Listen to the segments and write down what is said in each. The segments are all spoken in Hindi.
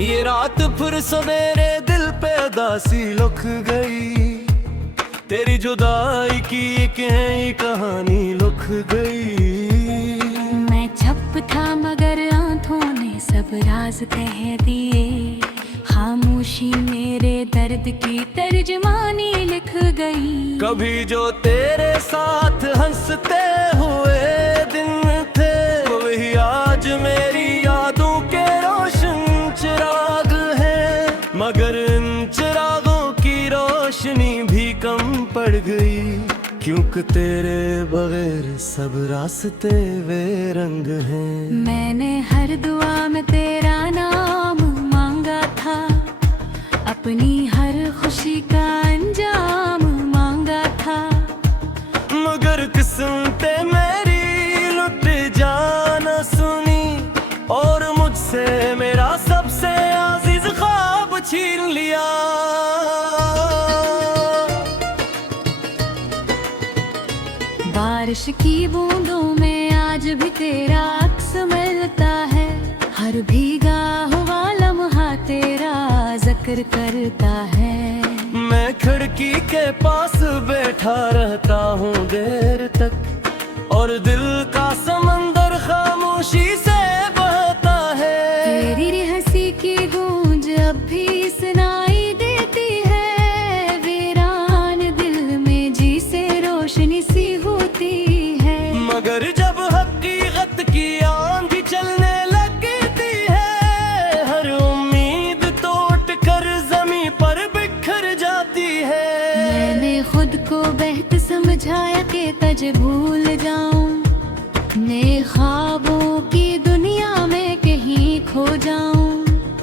ये रात फिर सवेरे दिल पे उदासी लुक गई, तेरी जुदाई की कहीं कहानी लुक गई। मैं चुप था मगर आंखों ने सब राज कह दिए, खामोशी मेरे दर्द की तर्जमानी लिख गई। कभी जो तेरे साथ हंसते हुए दिन थे, वही आज मेरी यादों के रोशन चिराग हैं। मगर इन चिरागों की रोशनी भी कम पड़ गई, क्योंकि तेरे बगैर सब रास्ते बेरंग हैं। मैंने हर दुआ में तेरा नाम मांगा था, अपनी हर खुशी का अंजाम मांगा था। मगर किस्मते मेरी लुट जाना सुनी, और मुझसे मेरा सबसे अजीज ख्वाब छीन लिया। बारिश की बूंदों में आज भी तेरा अक्स मिलता है, हर भीगा हुआ लम्हा तेरा जिक्र करता है। मैं खिड़की के पास बैठा रहता हूँ देर तक, और दिल का समंदर खामोशी से बहता है। तेरी हंसी की गूंज अब भी सुनाई देती है, वीरान दिल में जी से रोशनी सी होती है। मगर जब हकीकत की आंधी चलने लगती है, हर उम्मीद तोड़ कर जमीन पर बिखर जाती है। मैंने खुद को बेहतर समझाया कि तुझे भूल जाऊं, नए ख्वाबों की दुनिया में कहीं खो जाऊं।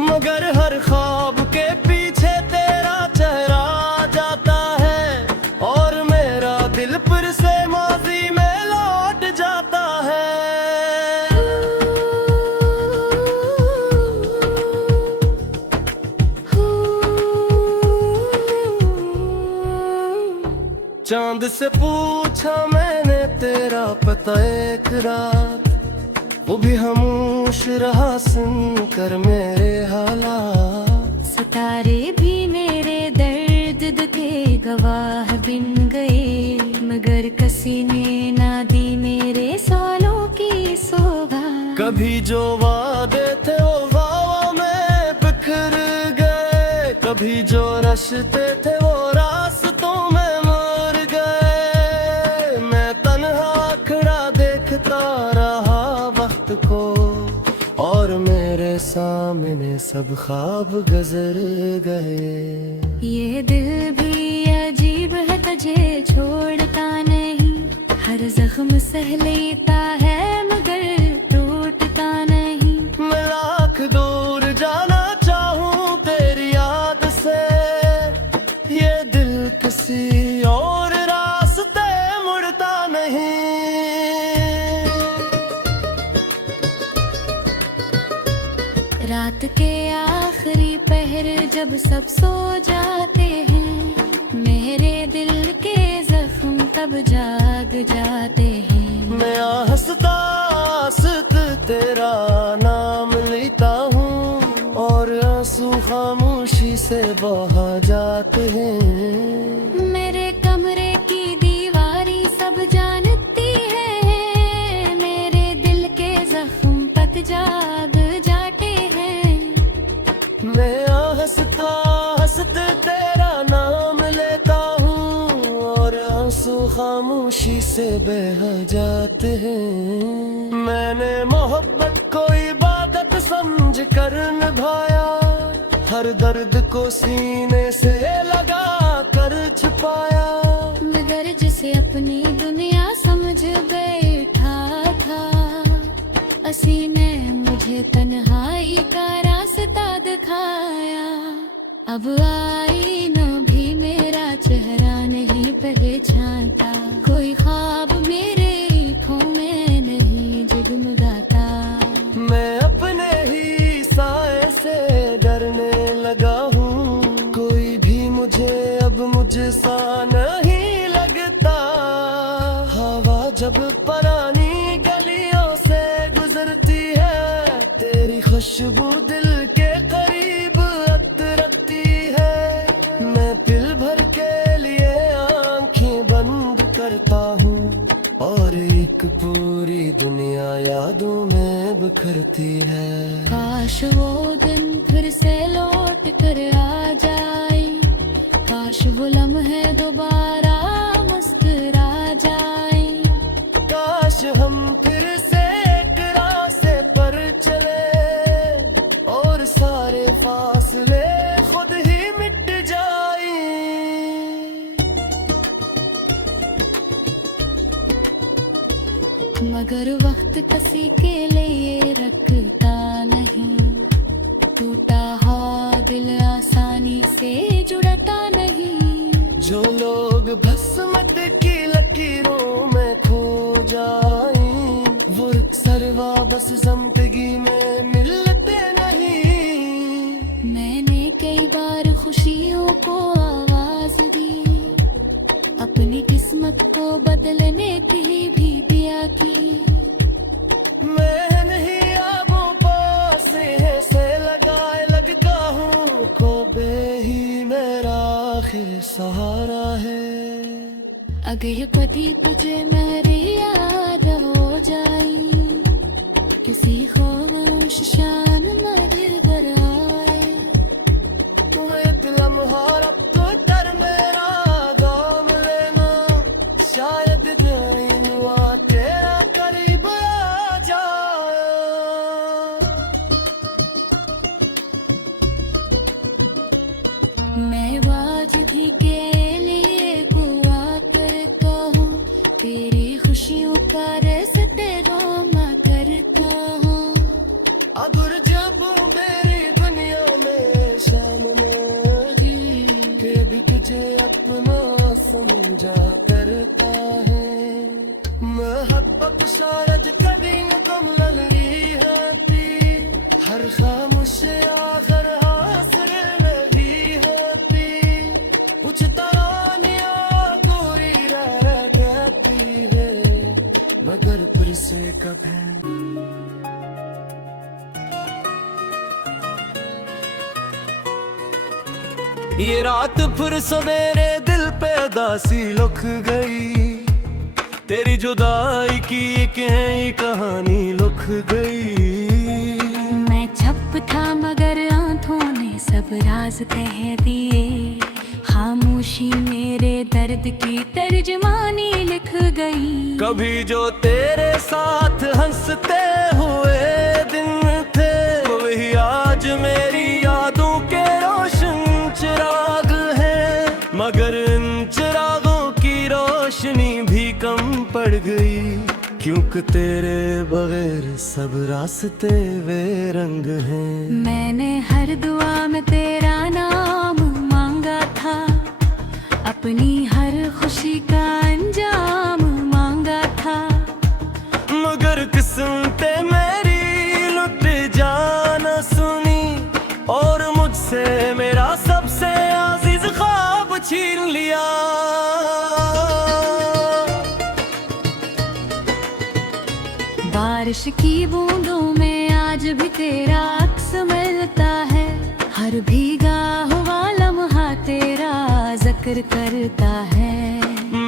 मगर हर ख्वाब के पीछे तेरा चेहरा जाता है, और मेरा दिल फिर से माजी में लौट जाता है। चांद से पूछा मैंने तेरा पता एक रात, वो भी खामोश रहा सुनकर मेरे हालात। सितारे भी मेरे दर्द के गवाह बिन गए, मगर किसी ने ना दी मेरे सालों की सौगात। कभी जो वादे थे वो हवा में बिखर गए, कभी जो रास्ते थे वो रास्तों में मर गए। मैं तन्हा खड़ा देखता रहा वक्त को, और मेरे सामने सब ख्वाब गुजर गए। ये दिल भी अजीब है, तुझे छोड़ता नहीं, हर जख्म सह लेता है मगर टूटता नहीं। मैं लाख दूर जाना चाहूं तेरी याद से, ये दिल किसी और रास्ते मुड़ता नहीं। रात के आखिरी पहर जब सब सो जाते हैं, मेरे दिल के जख्म तब जाग जाते हैं। मैं हंसता हंसता तेरा नाम लेता हूँ, और आंसू खामोशी से बहा जाते हैं। मेरे कमरे की दीवारी सब जानती है, मेरे दिल के जख्म तक जाग जाते हैं। मैं हंसता हंसता तेरा नाम लेता हूँ, और आंसू खामोशी से बह जाते हैं। मैंने मोहब्बत को इबादत समझ कर निभाया, हर दर्द को सीने से लगा कर छुपाया। मगर जिसे अपनी दुनिया समझ बैठा था, उसी ने मुझे तन्हाई का रास्ता दिखाया। अब आईना भी मेरा चेहरा नहीं पहचानता, कोई ख्वाब मेरे आँखों में नहीं जगमगाता। मैं अपने ही साए से डरने लगा हूँ, कोई भी मुझे अब मुझसा नहीं लगता। हवा जब पुरानी गलियों से गुजरती है, तेरी खुशबू दिल के करीब हारता हूँ और एक पूरी दुनिया यादों में बिखरती है। काश वो दिन फिर से लौट कर आ जाए, काश वो लम्हे दोबारा मुस्कुरा जाए। काश हम फिर से एक रास्ते पर चले और सारे फासले खुद ही मिट जाए। मगर वक्त किसी के लिए रखता नहीं, टूटा हुआ दिल आसानी से जुड़ता नहीं। जो लोग भस्मत की लकीरों में खो जाए वो सरवा बस जिंदगी में मिलते नहीं। मैंने कई बार खुशियों को आवाज दी, अपनी किस्मत को बदलने की भी दिया की। मैं नहीं आबों पास से लगाए लगता हूँ, कोबे ही मेरा आखिर सहारा है। अगर कभी तुझे मेरी याद हो जाए, किसी खामोश शान में घर आए। एक लम्हा रब तो डर मेरा गाम लेना, शायद दिन हुआ तेरा करीब आ जाए। मैं वाजिदी के लिए दुआ करता हूँ, तेरी खुशियों का रास्ते रोमा करता हूँ। अगर जब मेरी दुनिया में सामने जी के भी तुझे अपना समझा करता है। मोहब्बत शायद कभी न कम लगी होती, हर खामोश आखिर हासिल नहीं होती। कुछ तरानियां पूरी रह कहती है मगर फिर से कभी। ये रात फिर सवेरे दिल पे उदासी लुक गई, तेरी जुदाई की कहीं कहानी लुक गई। मैं चुप था मगर आंखों ने सब राज कह दिए, खामोशी मेरे दर्द की तर्जमानी लिख गई। कभी जो तेरे साथ हंसते हुए दिन थे वही आज मेरी यादों के रोशन चिराग है। मगर इन चिरागों की रोशनी भी कम पड़ गई, क्योंकि तेरे बगैर सब रास्ते बेरंग हैं। मैंने हर दुआ में तेरा नाम मांगा था, अपनी हर खुशी का अंजाम मांगा था। मगर किस्मते मेरी लुट जाना सुनी और मुझसे मेरा सबसे अजीज ख्वाब छीन लिया। बारिश की बूंदों में आज भी तेरा अक्स मिलता है, हर भीगा हुआ लम्हा तेरा जिक्र करता है।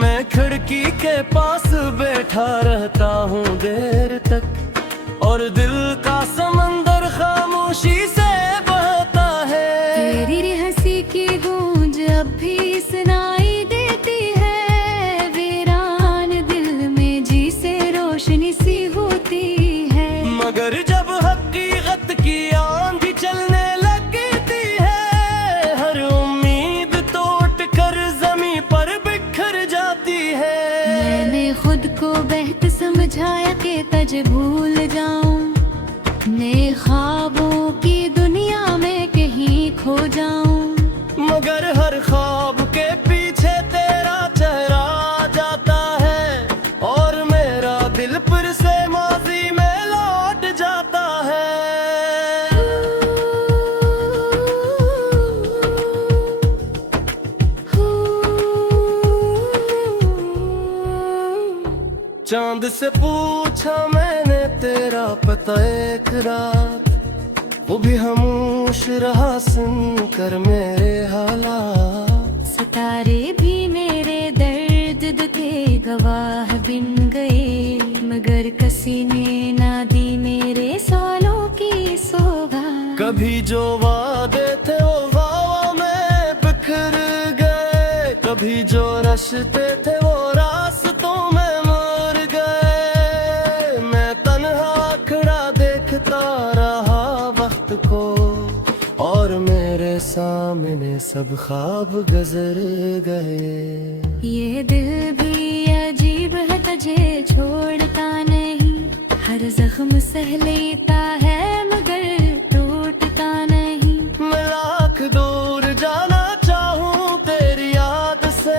मैं खिड़की के पास बैठा रहता हूँ देर तक और दिल का समंदर खामोशी से बहता है। तेरी हंसी की गूंज अब भी सुनाई देती है, वीरान दिल में जी से रोशनी सी होती है। मगर जब हकीकत की आंधी चलने लगती है, हर उम्मीद तोड़ कर जमीन पर बिखर जाती है। मैंने खुद को बेहतर समझाया कि तुझे भूल जाऊं, नए ख्वाबों की दुनिया में कहीं खो जाऊं। मगर हर ख्वाब के पीछे तेरा चेहरा आ जाता है और मेरा दिल फिर से माजी में लौट जाता है। चांद से पूछा मैंने तेरा पता एक रात, वो भी खामोश रहा सुन कर मेरे हालात। सितारे भी मेरे दर्द के गवाह बिन गए, मगर किसी ने ना दी मेरे सालों की सौगात। कभी जो वादे थे वो हवा में बिखर गए, कभी जो रास्ते थे वो रास्तों में मर गए। मैं तन्हा खड़ा देखता रहा वक्त को, और मेरे सामने सब ख्वाब गुजर गए। ये दिल भी अजीब है, तुझे छोड़ता नहीं, हर जख्म सह लेता है मगर टूटता नहीं। मैं लाख दूर जाना चाहूं तेरी याद से,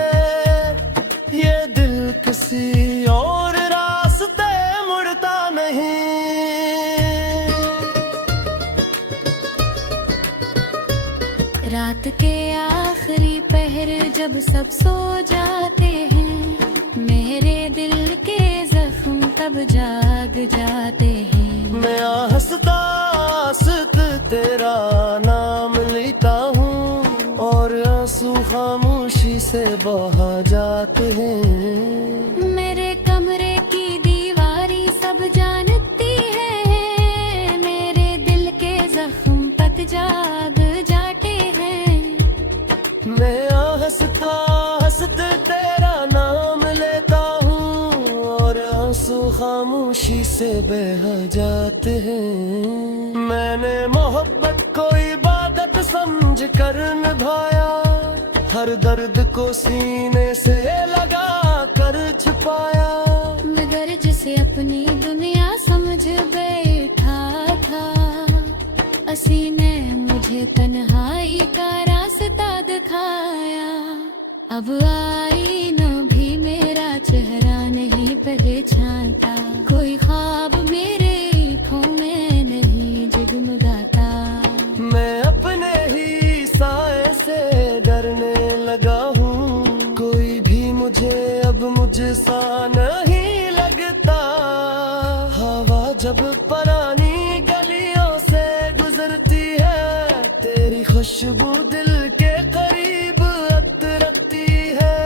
ये दिल किसी और रास्ते मुड़ता नहीं। रात के आखिरी पहर जब सब सो जाते हैं, मेरे दिल के जख्म तब जाग जाते हैं। मैं हंसता हंसता तेरा नाम लेता हूँ, और आंसू खामोशी से बहा जाते हैं। मेरे कमरे की दीवारी सब जानती है, मेरे दिल के जख्म तक जाग जाते हैं। मैं हंसता हंसता तेरा नाम लेता हूँ, और आंसू खामोशी से बह जाते हैं। मैंने मोहब्बत को इबादत समझ कर निभाया, हर दर्द को सीने से लगा कर छुपाया। मगर जिसे अपनी दुनिया समझ बैठा था, असी ने मुझे तन्हाई का रास्ता दिखाया। अब आईना भी मेरा चेहरा नहीं पहचानता, कोई ख्वाब मेरे आँखों में नहीं जगमगाता। मैं अपने ही साए से डरने लगा हूँ, कोई भी मुझे अब मुझे सा नहीं लगता। हवा जब पुरानी गलियों से गुजरती है, तेरी खुशबू दिल के करीब अतरती है।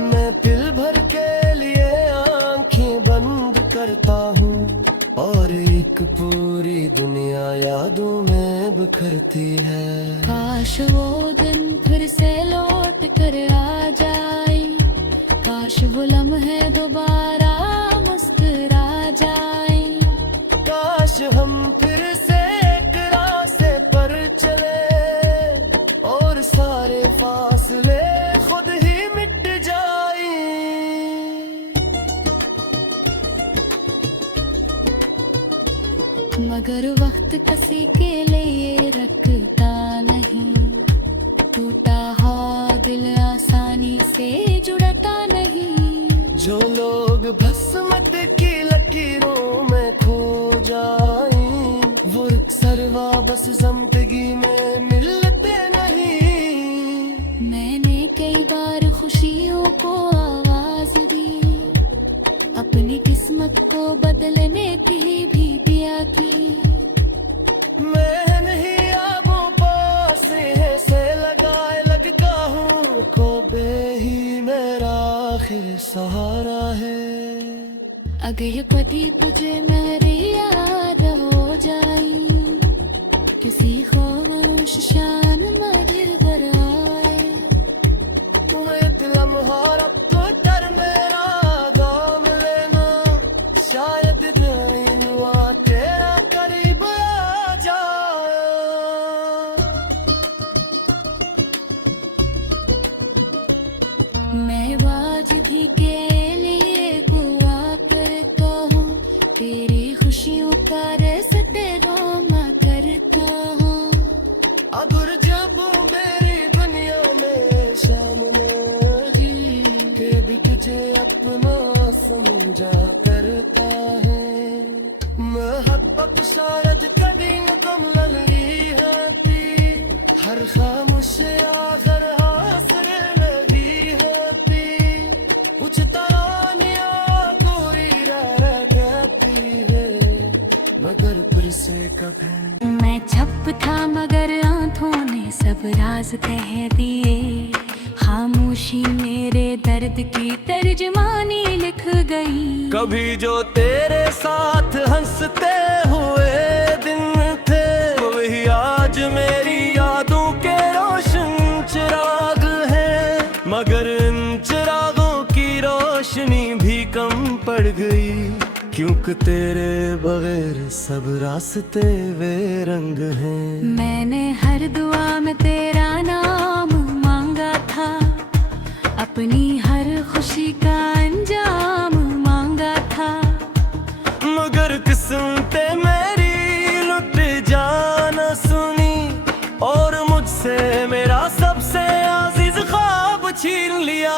मैं दिल भर के लिए आंखें बंद करता हूँ, और एक पूरी दुनिया यादों में बिखरती है। काश वो दिन फिर से लौट कर आ जाए, काश वो लम्हे दोबारा मुस्कुरा जाए। काश हम फिर से एक रास्ते पर चले, और सारे फासले खुद ही मिट जाए। मगर वक्त किसी के लिए रखता नहीं, टूटा हुआ दिल आसानी से जुड़ता नहीं। जो लोग भस्मत की लकीरों में खो जाए, वो अक्सर वापस जिंदगी में मिलते नहीं। मैंने कई बार खुशियों को आवाज दी, अपनी किस्मत को बदलने की भी दिया की। मैं नहीं आबों पास है से लगाए लगता हूँ, कोबे ही मेरा आखिर सहारा है। अगर कभी तुझे मेरी याद हो जाए, किसी खामोश शान मगर घर आए। तुम्हें लम्हा अब तो डर मेरा दाम लेना, शायद दिन हुआ तेरा करीब आ जाए। मैं वाजिदी के लिए दुआ करता हूँ, तेरी खुशियों का रास्ते रोमा करता हूँ। अगर जब मेरी दुनिया में सामने जी के भी तुझे अपना समझा करता है। मोहब्बत शायद कभी न कम लगी होती, हर खामोश आखिर हासिल नहीं होती। कुछ तरानियां पूरी रह कहती है, मगर फिर से कभी। मैं चुप था मगर आंखों ने सब राज कह दिए, खामोशी मेरे दर्द की तर्जमानी लिख गई। कभी जो तेरे साथ हंसते हुए दिन थे, वही आज मेरी यादों के रोशन चिराग हैं। मगर इन चिरागों की रोशनी भी कम पड़ गई, क्योंकि तेरे बगैर सब रास्ते वे रंग हैं। मैंने हर दुआ में तेरा नाम मांगा था, अपनी हर खुशी का अंजाम मांगा था। मगर किस्मते मेरी लुट जाना सुनी, और मुझसे मेरा सबसे अजीज ख्वाब छीन लिया।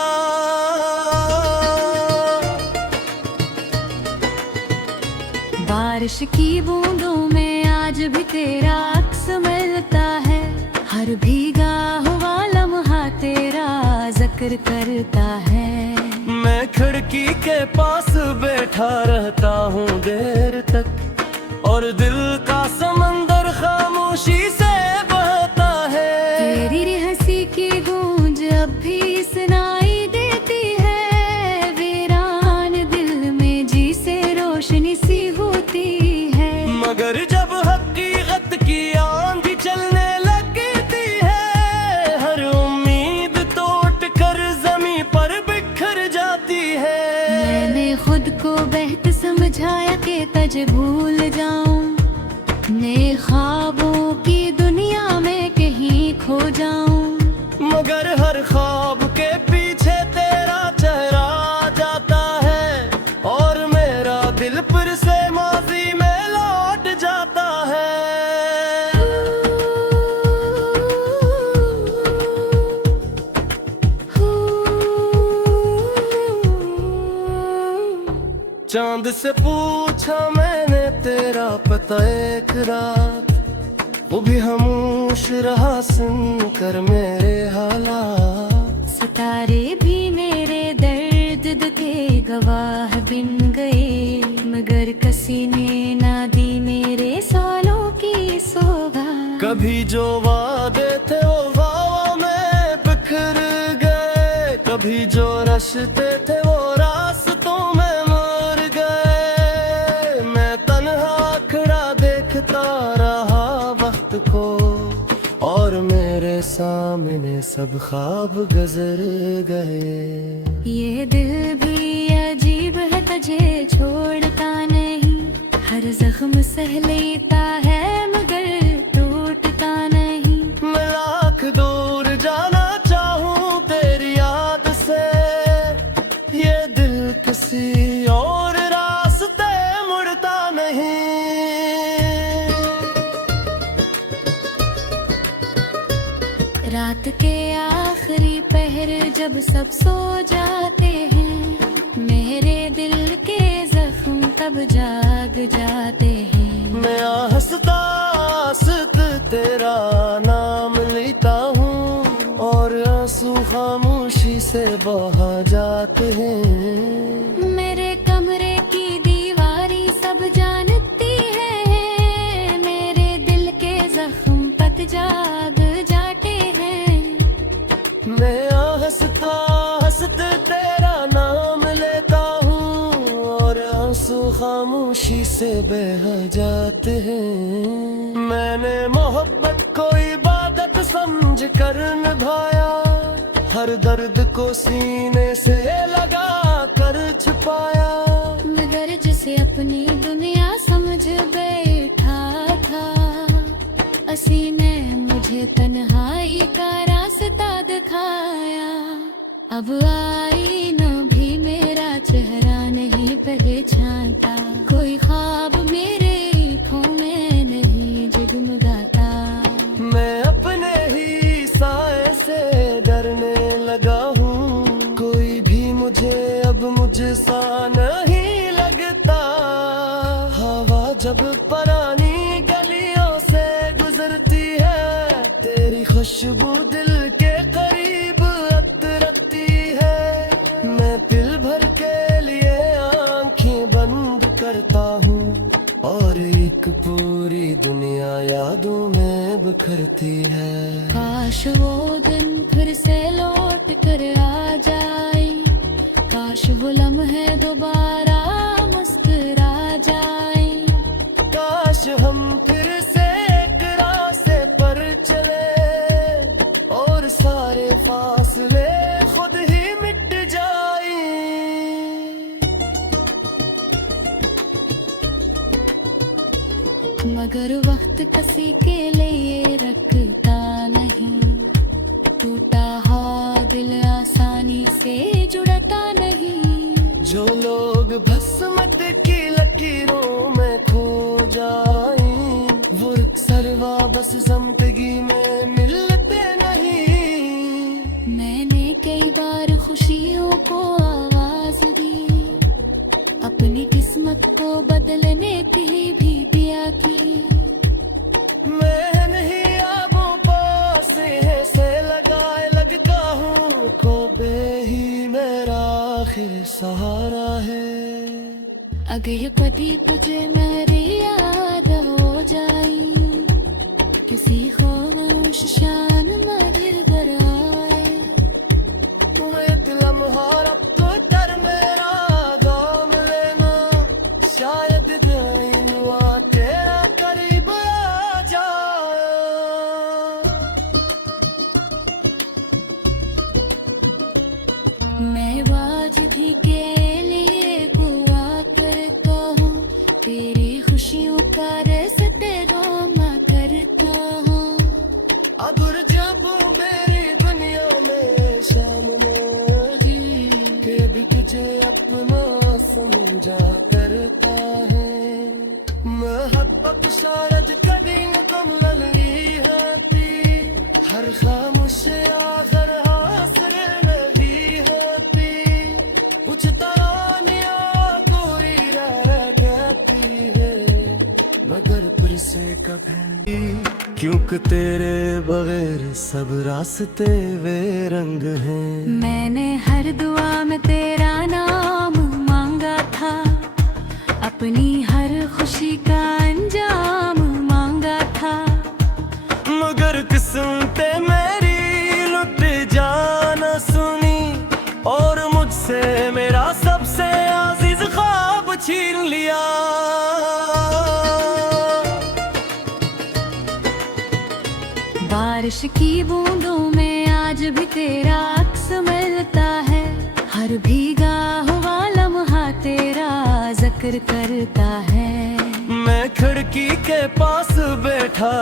बारिश की बूंदों में आज भी तेरा अक्स मिलता है, हर भीगा हुआ लम्हा तेरा जिक्र करता है। मैं खिड़की के पास बैठा रहता हूँ देर तक, और दिल का समंदर खामोशी से बहता है। तेरी हंसी की गूंज अब भी सुनाई देती है, वीरान दिल में जी से रोशनी सी होती है। मगर जब हकीकत की आंधी चलने लगती है, हर उम्मीद टूट कर जमीन पर बिखर जाती है। मैंने खुद को बेहतर समझाया कि तुझे भूल जाऊं, नए ख्वाबों की दुनिया में कहीं खो जाऊं। मगर हर ख्वाब के पीछे तेरा चेहरा जाता है, और मेरा दिल फिर से माजी में लौट जाता है। चांद से पूछा मैंने तेरा पता एक रात, वो भी खामोश रहा सुन कर मेरे हालात। सितारे भी मेरे दर्द के गवाह बिन गए, मगर किसी ने ना दी मेरे सालों की सौगात। कभी जो वादे थे वो हवा में बिखर गए, कभी जो रास्ते थे वो रास्तों में मर गए। मैं तन्हा खड़ा देखता रहा वक्त को, और मेरे सामने सब ख्वाब गुजर गए। ये दिल भी अजीब है, तुझे छोड़ता नहीं, हर जख्म सह लेता है मगर टूटता नहीं। मैं लाख दूर जाना चाहूँ तेरी याद से, ये दिल किसी और रास्ते मुड़ता नहीं। रात के आखिरी पहर जब सब सो जाते हैं, मेरे दिल के जख्म तब जाग जाते हैं। मैं हंसता हंसता तेरा नाम लेता हूँ, और आंसू खामोशी से बहा जाते हैं। मेरे कमरे की दीवारी सब जानती है, मेरे दिल के जख्म पत जाग जाते हैं। मैं हंसता हंसता तेरा नाम लेता हूँ, और आंसू खामोशी से बह जाते हैं। मैंने मोहब्बत को इबादत समझ कर निभाया, हर दर्द को सीने से लगा कर छुपाया। मगर जिसे अपनी दुनिया समझ बैठा था, उसी ने मुझे तन्हाई का रास्ता दिखाया। अब आईना भी मेरा चेहरा नहीं पहचानता, कोई ख्वाब मेरे आँखों में नहीं जगमगाता। मैं अपने ही साए से डरने लगा हूँ, कोई भी मुझे अब मुझसा नहीं लगता। हवा जब पुरानी गलियों से गुजरती है, तेरी खुशबू दिल के करीब अतरती है। मैं दिल भर के लिए आंखें बंद करता हूँ, और एक पूरी दुनिया यादों में बिखरती है। काश वो दिन फिर से लौट कर पर आ जाए, काश वो लम्हे दोबारा मुस्कुरा जाए। काश हम फिर से एक रास्ते पर चले और सारे फासले खुद ही मिट जाए। मगर वक्त किसी के लिए रखता नहीं, टूटा हुआ दिल आसानी से जुड़ता नहीं। जो लोग भस्मत की लकीरों में खो जाए, वो सरवा बस जिंदगी में मिलते नहीं। मैंने कई बार खुशियों को आवाज दी, अपनी किस्मत को बदलने की भी दिया की। मैं नहीं आबों पास से लगाए लगता हूँ, कोबे ही मेरा आखिर सहारा है। अगर कभी तुझे मेरी याद हो जाए, किसी खामोश शान में गिर आए। एक लम्हा अब तो डर मेरा दाम लेना, शायद दिन हुआ तेरा करीब आ जाए। मैं वाजिदी के लिए दुआ करता हूँ, तेरी खुशियों का रास्ते रोमा करता हूँ। अगर जब मेरी दुनिया में शाम थी, के भी तुझे अपना समझा करता है। मोहब्बत शायद कभी न कम लगी होती, हर खामोश आखिर हासिल नहीं होती। कुछ तरानियां कोई रह कहती है, मगर फिर से कभी, क्योंकि तेरे बगैर सब रास्ते वे रंग हैं। मैंने हर दुआ में तेरा नाम मांगा था, अपनी हर खुशी का अंजाम मांगा था। मगर किस्मते मेरी लुट जाना सुनी, और मुझसे मेरा सबसे अजीज ख्वाब छीन लिया। बारिश की बूंदों में आज भी तेरा अक्स मिलता है, हर भीगा हुआ लम्हा तेरा जिक्र करता है। मैं खिड़की के पास बैठा